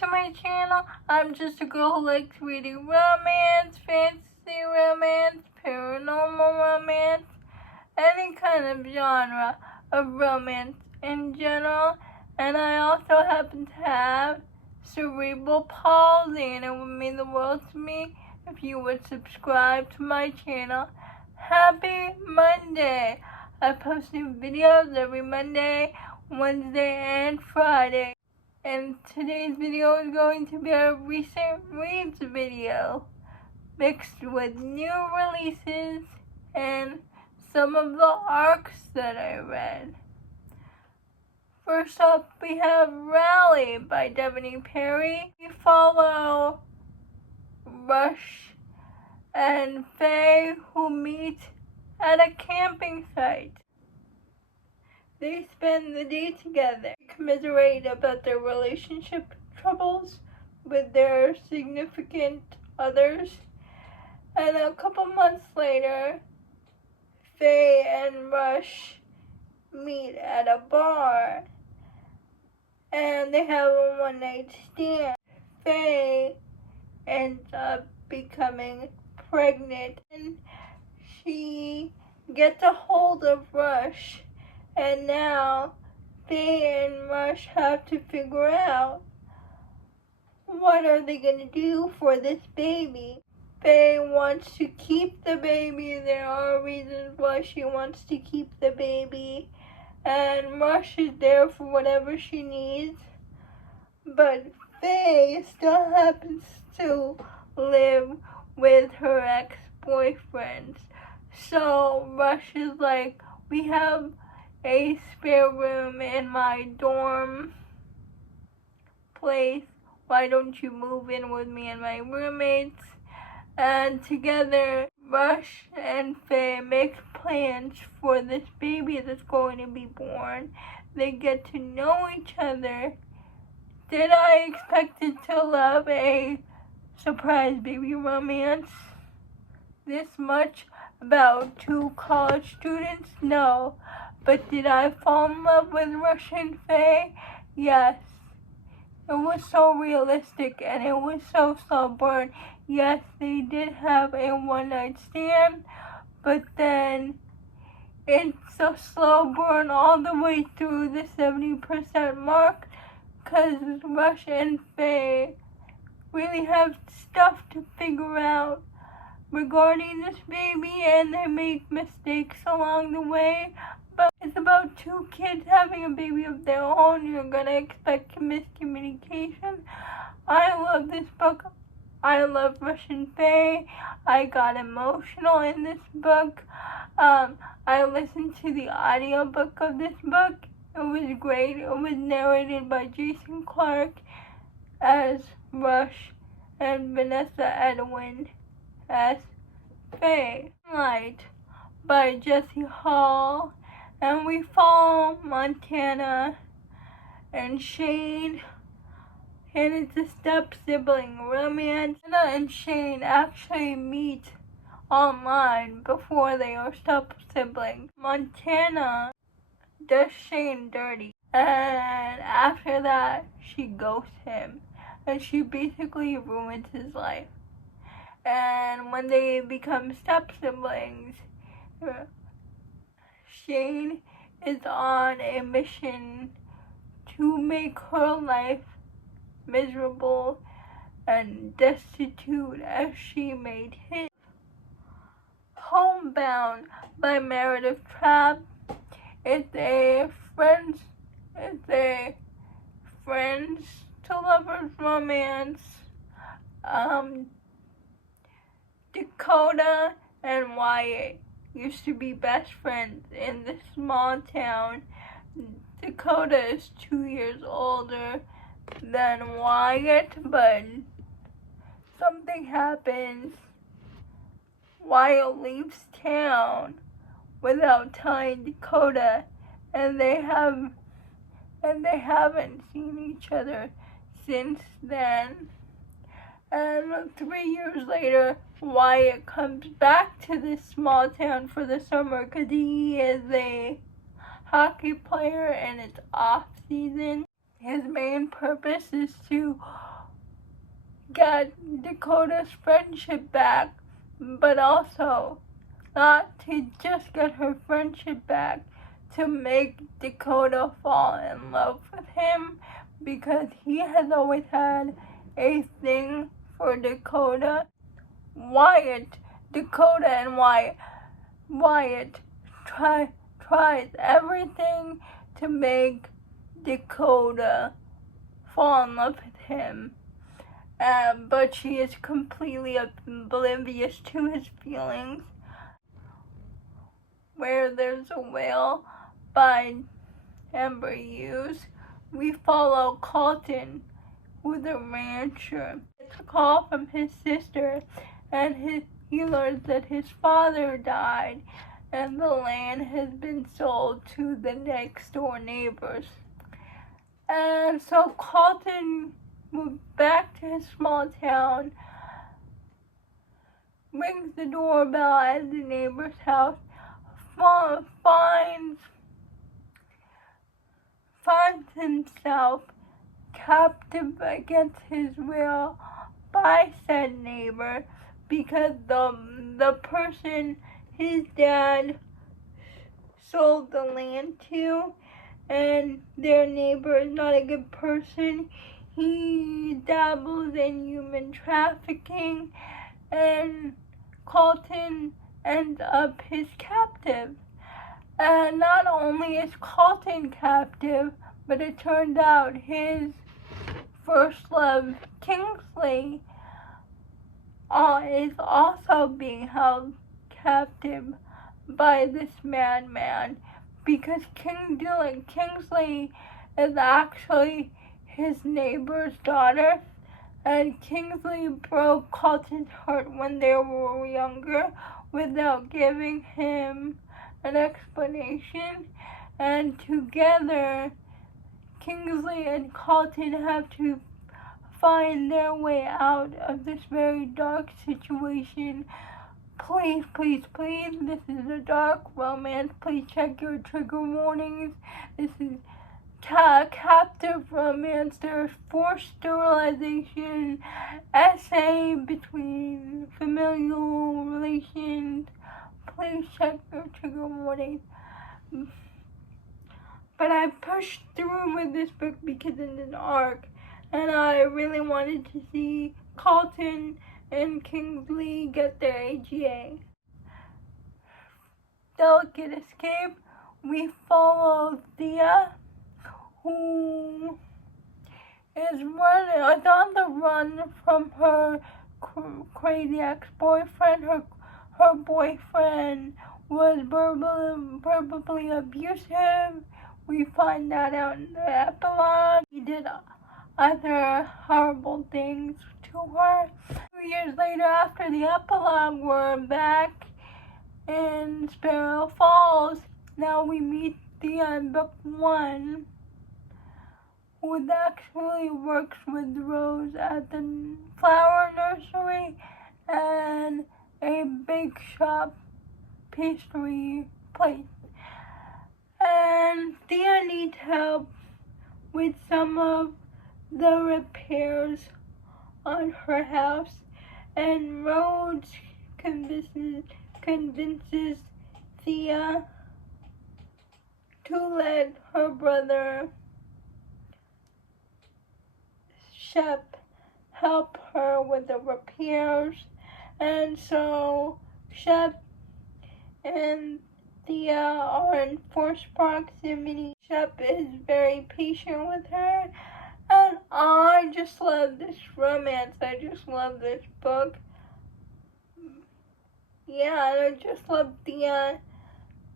to my channel. I'm just a girl who likes reading romance, fantasy romance, paranormal romance, any kind of genre of romance in general. And I also happen to have cerebral palsy, and it would mean the world to me if you would subscribe to my channel. Happy Monday! I post new videos every Monday, Wednesday, and Friday. And today's video is going to be a recent reads video, mixed with new releases and some of the arcs that I read. First up, we have Rally by Devoney Perry. We follow Rush and Faye, who meet at a camping site. They spend the day together, commiserate about their relationship troubles with their significant others, and a couple months later, Faye and Rush meet at a bar, and they have a one-night stand. Faye ends up becoming pregnant, and she gets a hold of Rush, and now Faye and Rush have to figure out what are they going to do for this baby. Faye wants to keep the baby. There are reasons why she wants to keep the baby, and Rush is there for whatever she needs, but Faye still happens to live with her ex-boyfriends. So Rush is like, we have a spare room in my dorm place. Why don't you move in with me and my roommates? And together, Rush and Faye make plans for this baby that's going to be born. They get to know each other. Did I expect it to love a surprise baby romance this much about two college students? No. But did I fall in love with Rush and Faye? Yes. It was so realistic and it was so slow burn. Yes, they did have a one-night stand, but then it's a slow burn all the way through the 70% mark, because Rush and Faye really have stuff to figure out regarding this baby, and they make mistakes along the way. But it's about two kids having a baby of their own. You're gonna expect miscommunication. I love this book. I love Rush and Faye. I got emotional in this book. I listened to the audiobook of this book. It was great. It was narrated by Jason Clark as Rush and Vanessa Edwin as Faye. Light by Jesse Hall. And we follow Montana and Shane, and it's a step-sibling romance. Montana and Shane actually meet online before they are step-siblings. Montana does Shane dirty, and after that, she ghosts him, and she basically ruins his life. And when they become step-siblings, Shane is on a mission to make her life miserable and destitute as she made his. Homebound by Meredith Trapp. It's a friends to lovers romance. Dakota and Wyatt used to be best friends in this small town. Dakota is 2 years older than Wyatt, but something happens. Wyatt leaves town without telling Dakota, and they haven't seen each other since then. And 3 years later, Wyatt comes back to this small town for the summer because he is a hockey player and it's off season. His main purpose is to get Dakota's friendship back, but also not to just get her friendship back, to make Dakota fall in love with him, because he has always had a thing for Dakota. Dakota and Wyatt tries everything to make Dakota fall in love with him. But she is completely oblivious to his feelings. Where There's a Whale by Amber Hughes, we follow Colton, who's a rancher. It's a call from his sister, and he learns that his father died, and the land has been sold to the next door neighbors. And so Colton moved back to his small town, rings the doorbell at the neighbor's house, finds himself captive against his will by said neighbor, because the person his dad sold the land to, and their neighbor is not a good person. He dabbles in human trafficking, and Colton ends up his captive. And not only is Colton captive, but it turned out his first love, Kingsley, is also being held captive by this madman, because Kingsley is actually his neighbor's daughter, and Kingsley broke Colton's heart when they were younger without giving him an explanation, and together Kingsley and Colton have to find their way out of this very dark situation. Please, please, please, this is a dark romance. Please check your trigger warnings. This is captive romance. There's forced sterilization, essay between familial relations. Please check your trigger warnings. But I pushed through with this book because it's an arc, and I really wanted to see Colton and Kingsley get their AGA. Delicate Escape, we follow Thea, who is on the run from her crazy ex-boyfriend. Her boyfriend was verbally abusive. We find that out in the epilogue. He did other horrible things to her. 2 years later, after the epilogue, we're back in Sparrow Falls. Now we meet Thea in book 1, who actually works with Rose at the flower nursery and a bake shop pastry place. And Thea needs help with some of the repairs on her house, and Rose convinces Thea to let her brother Shep help her with the repairs. And so Shep and Thea are in forced proximity. Shep is very patient with her, and I just love this romance. I just love this book. Yeah, I just love Thea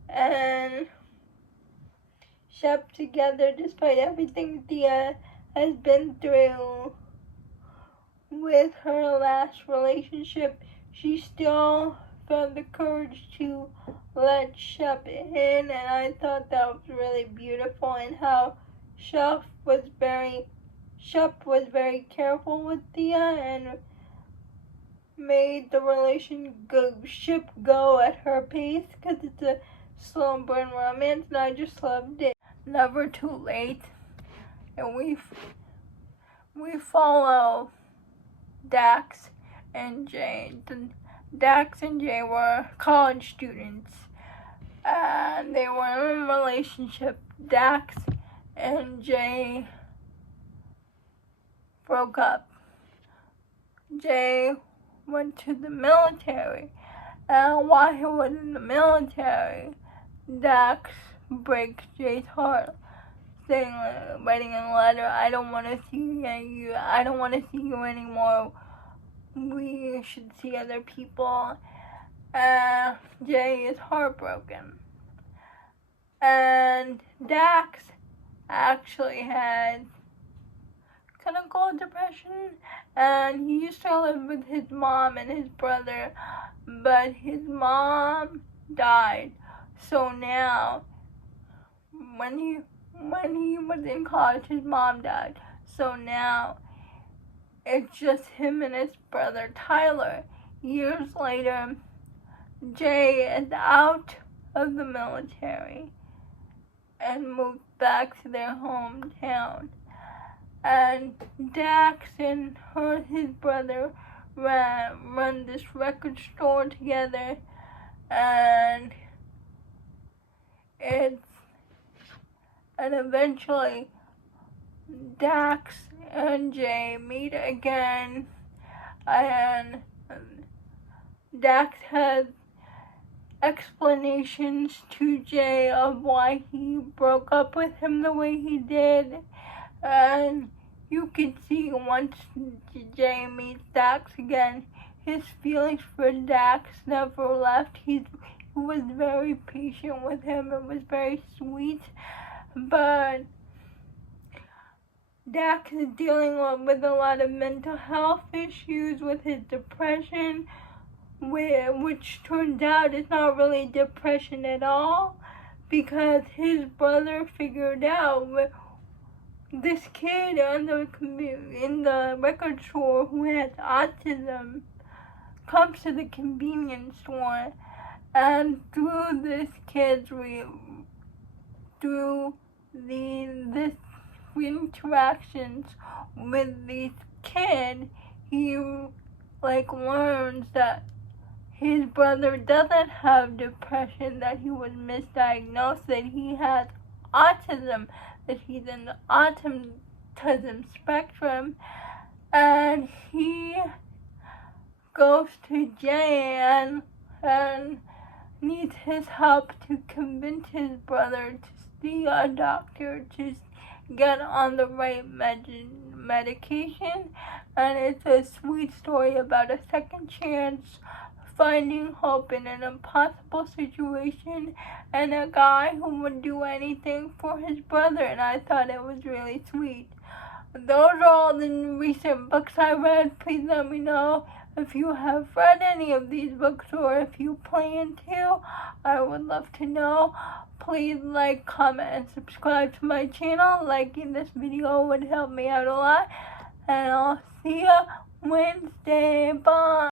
and Shep together, despite everything Thea has been through with her last relationship. She still found the courage to let Shep in, and I thought that was really beautiful, and how Shep was very careful with Thea and made the relationship go at her pace, because it's a slow burn romance, and I just loved it. Never Too Late, and we follow Dax and Jay. Dax and Jay were college students, and they were in a relationship. Dax and Jay broke up. Jay went to the military, and while he was in the military, Dax breaks Jay's heart, saying, writing a letter, I don't want to see you. I don't want to see you anymore. We should see other people. Jay is heartbroken. And Dax actually had clinical depression, and he used to live with his mom and his brother, but his mom died. So now, when he was in college, his mom died. So now, it's just him and his brother Tyler. Years later, Jay is out of the military and moved back to their hometown. And Dax and his brother run this record store together, and eventually Dax and Jay meet again, and Dax has explanations to Jay of why he broke up with him the way he did, and you can see once Jay meets Dax again, his feelings for Dax never left. He was very patient with him. It was very sweet, but Dax is dealing with a lot of mental health issues with his depression, which turns out is not really depression at all, because his brother figured out this kid in the record store who has autism comes to the convenience store, and through this kid's these interactions with this kid, he learns that his brother doesn't have depression, that he was misdiagnosed, that he has autism, that he's in the autism spectrum, and he goes to Jay and needs his help to convince his brother to see a doctor, to get on the right medication. And it's a sweet story about a second chance, finding hope in an impossible situation, and a guy who would do anything for his brother, and I thought it was really sweet. Those are all the recent books I read. Please let me know if you have read any of these books, or if you plan to. I would love to know. Please like, comment, and subscribe to my channel. Liking this video would help me out a lot. And I'll see you Wednesday. Bye.